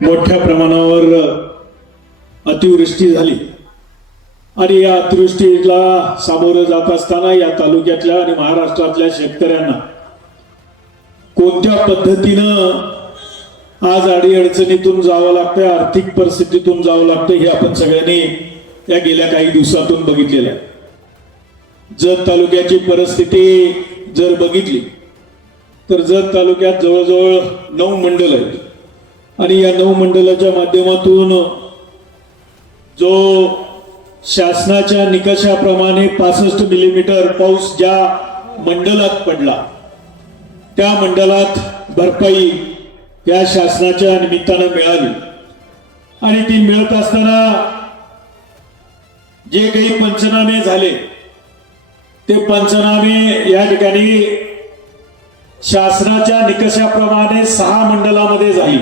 मोठ्या प्रमाणावर अतिवृष्टी झाली. आणि या अतिवृष्टीला सामोरं जात असताना या तालुक्यातल्या आणि महाराष्ट्रातल्या शेतकऱ्यांना कोणत्या पद्धतीनं आज अडीअडचणीतून जावं लागतंय आर्थिक परिस्थितीतून जावं लागतंय हे आपण सगळ्यांनी या गेल्या काही दिवसातून बघितलेलं आहे. जत तालुक्याची परिस्थिती जर बघितली तर जत तालुक्यात जवळजवळ नऊ मंडल आहेत. आणि या नऊ मंडळाच्या माध्यमातून जो शासनाच्या निकषाप्रमाणे पासष्ट मिलीमीटर पाऊस ज्या मंडळात पडला त्या मंडळात भरपाई या शासनाच्या निमित्तानं मिळाली. आणि ती मिळत असताना जे काही पंचनामे झाले ते पंचनामे या ठिकाणी शासनाच्या निकषाप्रमाणे सहा मंडळामध्ये झाली.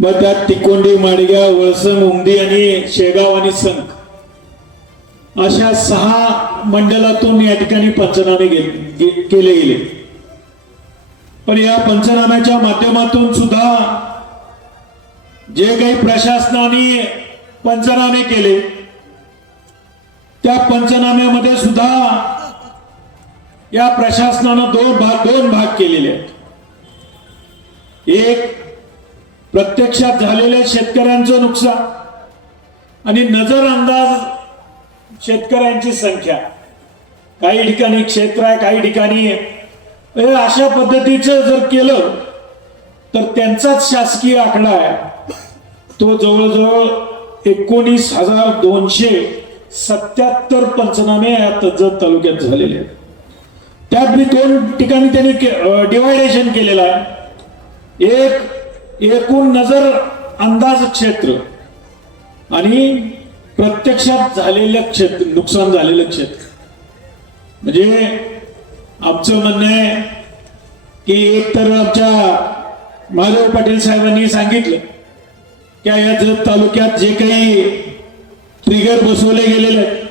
मग त्यात तिकोंडी माडगाव वळसंग उमदी आणि शेगाव आणि संक अशा सहा मंडलातून या ठिकाणी पंचनामे केले गेले. पण या पंचनाम्याच्या माध्यमातून सुद्धा जे काही प्रशासनाने पंचनामे केले त्या पंचनाम्यामध्ये सुद्धा या प्रशासनानं दोन भाग दोन भाग केलेले आहेत. एक प्रत्यक्षात झालेल्या शेतकऱ्यांचं नुकसान आणि नजर अंदाज शेतकऱ्यांची संख्या. काही ठिकाणी क्षेत्र आहे काही ठिकाणी हे अशा पद्धतीचं जर केलं तर त्यांचाच शासकीय आकडा आहे. तो जवळजवळ एकोणीस हजार दोनशे सत्याहत्तर पंचनामे या तज्जत तालुक्यात झालेले आहेत. त्यात मी दोन ठिकाणी त्यांनी डिवायडेशन केलेलं आहे. एक एकूण नजर अंदाज क्षेत्र आणि प्रत्यक्षात झालेलं क्षेत्र नुकसान झालेलं क्षेत्र. म्हणजे आमचं म्हणणं आहे की एक तर आमच्या महादेव पाटील साहेबांनी सांगितलं की या जत तालुक्यात जे काही ट्रिगर बसवले गेलेले आहेत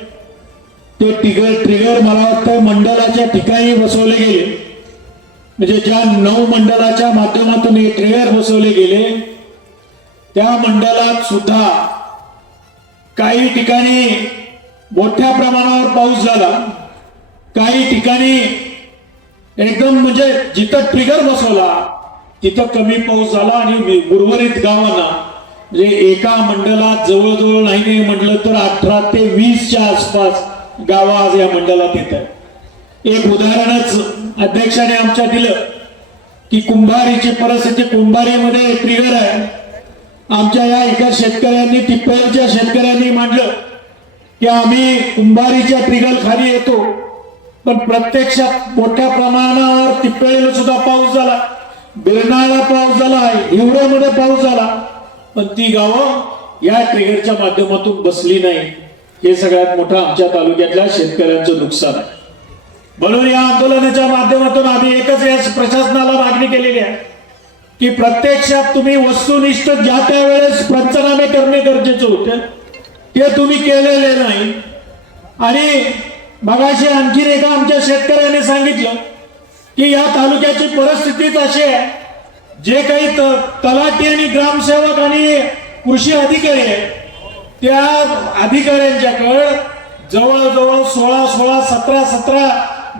ते ट्रिगर ट्रिगर मला वाटतं मंडळाच्या ठिकाणी बसवले गेले. म्हणजे ज्या नऊ मंडळाच्या माध्यमातून हे ट्रेलर बसवले गेले त्या मंडळात सुद्धा काही ठिकाणी मोठ्या प्रमाणावर पाऊस झाला. काही ठिकाणी एकदम म्हणजे जिथं ट्रिगर बसवला तिथं कमी पाऊस झाला आणि उर्वरित गावांना. म्हणजे एका मंडळात जवळजवळ नाही नाही म्हटलं तर अठरा ते वीसच्या आसपास गावं आज या मंडळात येत आहेत. एक उदाहरणच अध्यक्षाने आमच्या दिलं की कुंभारीची परिस्थिती कुंभारीमध्ये ट्रिगर आहे. आमच्या या एका शेतकऱ्यांनी तिप्पलच्या शेतकऱ्यांनी मांडलं की आम्ही कुंभारीच्या ट्रिगर खाली येतो. पण प्रत्यक्षात मोठ्या प्रमाणावर तिप्पळीला सुद्धा पाऊस झाला. बिरणाला पाऊस झाला हिवड्यामध्ये पाऊस झाला. पण ती गावं या ट्रिगरच्या माध्यमातून बसली नाही. हे सगळ्यात मोठं आमच्या तालुक्यातल्या शेतकऱ्यांचं नुकसान आहे. म्हणून या आंदोलनाच्या माध्यमातून आम्ही एकच या प्रशासनाला मागणी केलेली आहे की प्रत्यक्षात तुम्ही वस्तुनिष्ठ ज्या त्या वेळेस पंचनामे करणे गरजेचे होते ते तुम्ही केलेले नाही. आणि मगाशी आणखीन एका आमच्या शेतकऱ्याने सांगितलं की या तालुक्याची परिस्थितीच अशी आहे जे काही त- तलाठी आणि ग्रामसेवक आणि कृषी अधिकारी आहेत त्या अधिकाऱ्यांच्याकडं जवळजवळ सोळा सोळा सतरा सतरा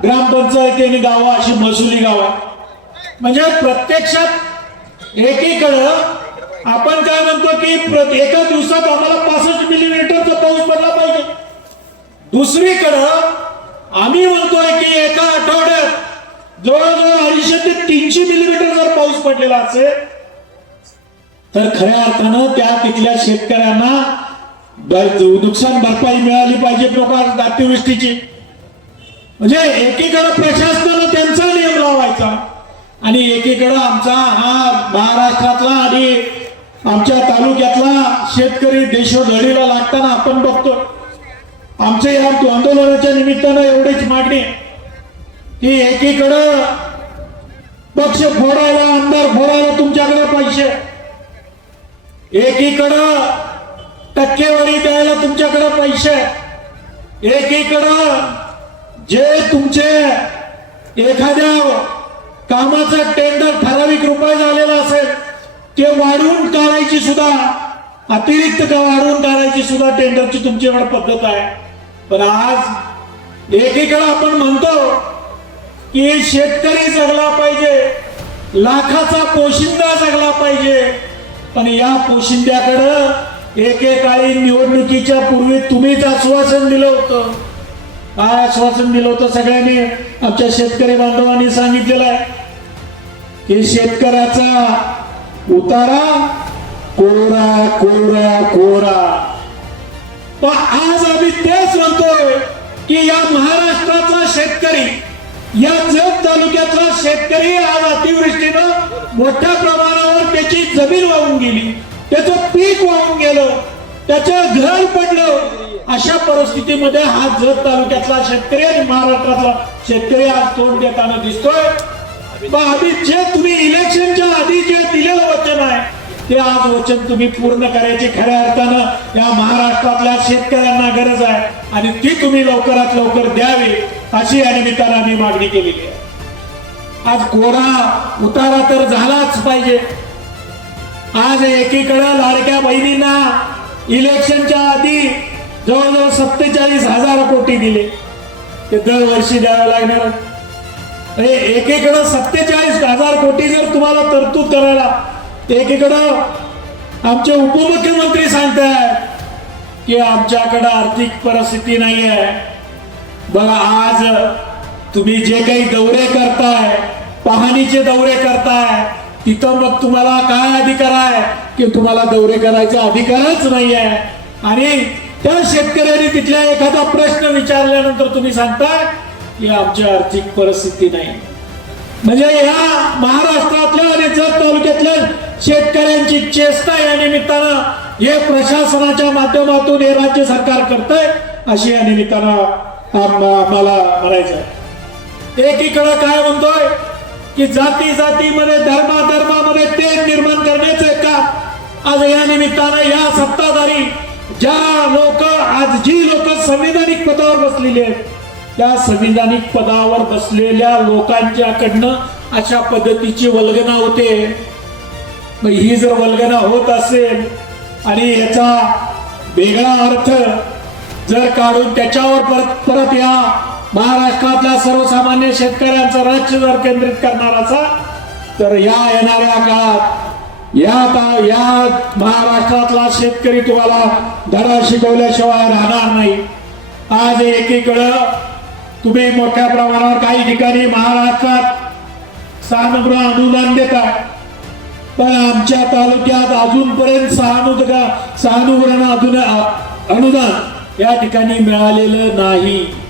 ग्रामपंचायती आणि गावं अशी महसुली गाव. आहे म्हणजे प्रत्यक्षात एकीकडं आपण काय म्हणतो की एका दिवसात आम्हाला पासष्ट मिलीमीटरचा पाऊस पडला पाहिजे. दुसरीकडं आम्ही म्हणतोय की एका आठवड्यात जवळजवळ अडीचशे ते तीनशे मिलीमीटर जर पाऊस पडलेला असेल तर खऱ्या अर्थानं त्या तिथल्या शेतकऱ्यांना नुकसान भरपाई मिळाली पाहिजे प्रकार अतिवृष्टीची. म्हणजे एकीकडं प्रशासनानं त्यांचा नियम लावायचा. आणि एकीकडं आमचा हा महाराष्ट्रातला आणि आमच्या तालुक्यातला शेतकरी देशोधडीला लागताना आपण बघतो. आमच्या या आंदोलनाच्या निमित्तानं एवढीच मागणी. की एकीकडं पक्ष फोडायला आमदार फोडायला तुमच्याकडे पैसे. एकीकडं टक्केवारी द्यायला तुमच्याकडे पैसे. एकीकडं जे तुमचे एखाद्या कामाचा टेंडर ठराविक रुपये झालेला असेल ते वाढवून काढायची सुद्धा अतिरिक्त का वाढवून काढायची सुद्धा टेंडरची तुमच्याकडे पद्धत आहे. पण आज एकीकडे आपण म्हणतो की शेतकरी जगला पाहिजे लाखाचा पोशिंदा जगला पाहिजे पण या पोशिंद्याकडं एकेकाळी निवडणुकीच्या पूर्वी तुम्हीच आश्वासन दिलं होतं. काय आश्वासन दिलं होतं सगळ्यांनी. आमच्या शेतकरी बांधवांनी सांगितलेलं आहे की शेतकऱ्याचा उतारा कोरा कोरा कोरा. पण आज आम्ही तेच म्हणतोय की या महाराष्ट्राचा शेतकरी या जत तालुक्यातला शेतकरी आज अतिवृष्टीनं मोठ्या प्रमाणावर त्याची जमीन वाहून गेली. त्याचं पीक वाहून गेलं. त्याचं घर पडलं. अशा परिस्थितीमध्ये हा जत तालुक्यातला शेतकरी आणि महाराष्ट्रातला शेतकरी आज तोंड देताना दिसतोय. आधी जे तुम्ही इलेक्शनच्या आधी जे दिलेलं वचन आहे ते आज वचन तुम्ही पूर्ण करायची खऱ्या अर्थानं या महाराष्ट्रातल्या शेतकऱ्यांना गरज आहे आणि ती तुम्ही लवकरात लवकर द्यावी अशी या निमित्तानं आम्ही मागणी केलेली आहे. आज कोरा उतारा तर झालाच पाहिजे. आज एकीकडे लाडक्या बहिणींना इलेक्शनच्या आधी जवळजवळ सत्तेचाळीस हजार कोटी दिले. ते दरवर्षी द्यावं लागणार अरे एकीकडं सत्तेचाळीस हजार कोटी जर तुम्हाला तरतूद करायला एकीकडं आमचे उपमुख्यमंत्री सांगतायत की आमच्याकडं आर्थिक परिस्थिती नाही आहे बघा आज तुम्ही जे काही दौरे करताय पाहणीचे दौरे करताय तिथं मग तुम्हाला काय अधिकार आहे? की तुम्हाला दौरे करायचा अधिकारच नाही आहे आणि त्या शेतकऱ्यांनी तिथल्या एखादा प्रश्न विचारल्यानंतर तुम्ही सांगताय की आमची आर्थिक परिस्थिती नाही. म्हणजे या महाराष्ट्रातल्या आणि जत तालुक्यातल्या शेतकऱ्यांची चेष्टा या निमित्तानं हे प्रशासनाच्या माध्यमातून हे राज्य सरकार करतंय अशी या निमित्तानं आम्हाला म्हणायचं एकीकडं काय म्हणतोय की जाती जातीमध्ये धर्मा धर्मामध्ये ते निर्माण करण्याचं का? आज या निमित्तानं या सत्ताधारी ज्या लोक आज जी लोक संविधानिक पदावर बसलेली आहेत त्या संविधानिक पदावर बसलेल्या लोकांच्याकडनं अशा पद्धतीची वल्गना होते. मग ही जर वल्गना होत असेल आणि याचा वेगळा अर्थ जर काढून त्याच्यावर परत परत या महाराष्ट्रातल्या सर्वसामान्य शेतकऱ्यांचं राज्य जर केंद्रित करणार असा तर या येणाऱ्या काळात या ता- या महाराष्ट्रातला शेतकरी तुम्हाला धडा शिकवल्याशिवाय राहणार नाही. आज एकीकडं तुम्ही मोठ्या प्रमाणावर काही ठिकाणी महाराष्ट्रात सहानुभूती अनुदान देताय पण आमच्या तालुक्यात अजूनपर्यंत सहानुदा सहानुभूतीनं अजून अनुदान या ठिकाणी मिळालेलं नाही.